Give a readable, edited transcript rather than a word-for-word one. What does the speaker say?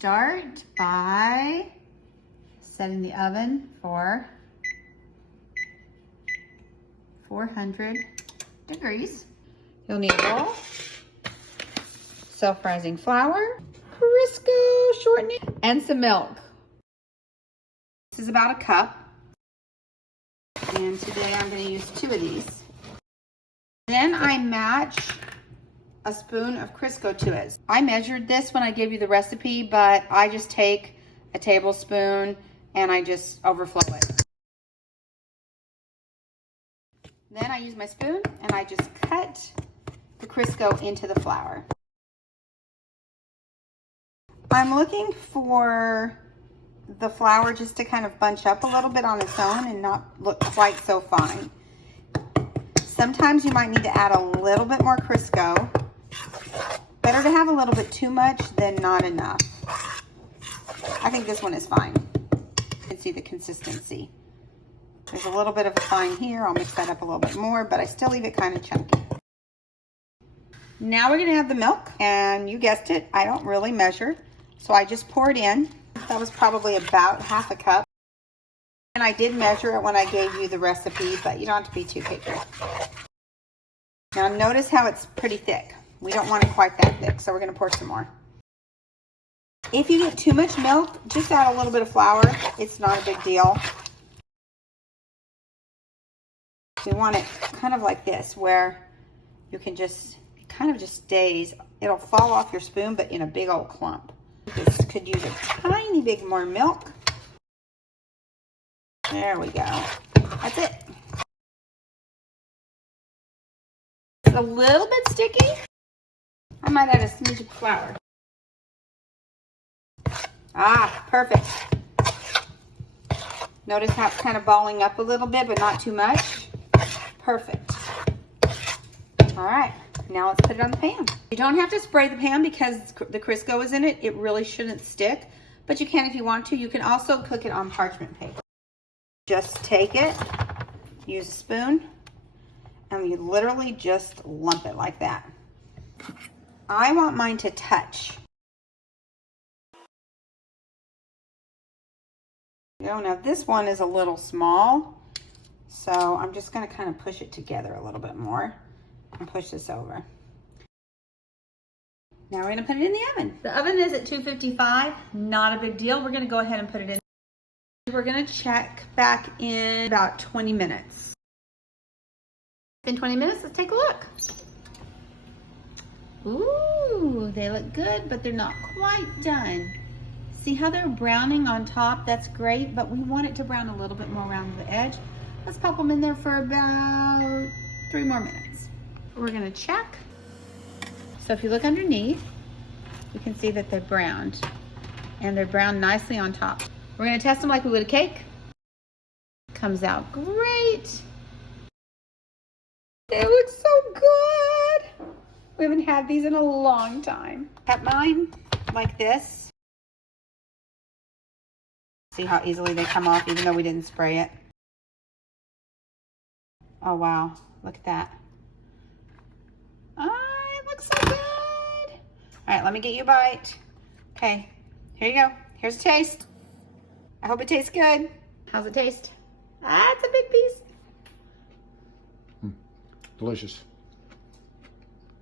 Start by setting the oven for 400 degrees. You'll need a bowl, self-rising flour, Crisco shortening, and some milk. This is about a cup. And today I'm going to use 2 of these. Then I match a spoon of Crisco to it. I measured this when I gave you the recipe, but I just take a tablespoon and I just overflow it. Then I use my spoon and I just cut the Crisco into the flour. I'm looking for the flour just to kind of bunch up a little bit on its own and not look quite so fine. Sometimes you might need to add a little bit more Crisco. Better to have a little bit too much than not enough. I think this one is fine. You can see the consistency. There's a little bit of a fine here. I'll mix that up a little bit more, but I still leave it kind of chunky. Now we're gonna have the milk, and you guessed it, I don't really measure, so I just pour it in. That was probably about half a cup. And I did measure it when I gave you the recipe, but you don't have to be too picky. Now notice how it's pretty thick. We don't want it quite that thick, so we're gonna pour some more. If you get too much milk, just add a little bit of flour. It's not a big deal. We want it kind of like this, where you can just, it kind of just stays. It'll fall off your spoon, but in a big old clump. This could use a tiny bit more milk. There we go. That's it. It's a little bit sticky. I might add a smidge of flour. Ah, perfect. Notice how it's kind of balling up a little bit, but not too much. Perfect. All right, now let's put it on the pan. You don't have to spray the pan because the Crisco is in it. It really shouldn't stick, but you can if you want to. You can also cook it on parchment paper. Just take it, use a spoon, and you literally just lump it like that. I want mine to touch. Now this one is a little small, so I'm just going to kind of push it together a little bit more and push this over. Now we're going to put it in the oven. The oven is at 255, not a big deal. We're going to go ahead and put it in. We're going to check back in about 20 minutes. In 20 minutes, let's take a look. Ooh, they look good, but they're not quite done. See how they're browning on top? That's great, but we want it to brown a little bit more around the edge. Let's pop them in there for about 3 more minutes. We're gonna check. So if you look underneath, you can see that they're browned, and they're browned nicely on top. We're gonna test them like we would a cake. Comes out great. They look so good. We haven't had these in a long time. Cut mine like this. See how easily they come off even though we didn't spray it. Oh wow, look at that. It looks so good. All right, let me get you a bite. Okay, here you go. Here's a taste. I hope it tastes good. How's it taste? That's a big piece. Delicious.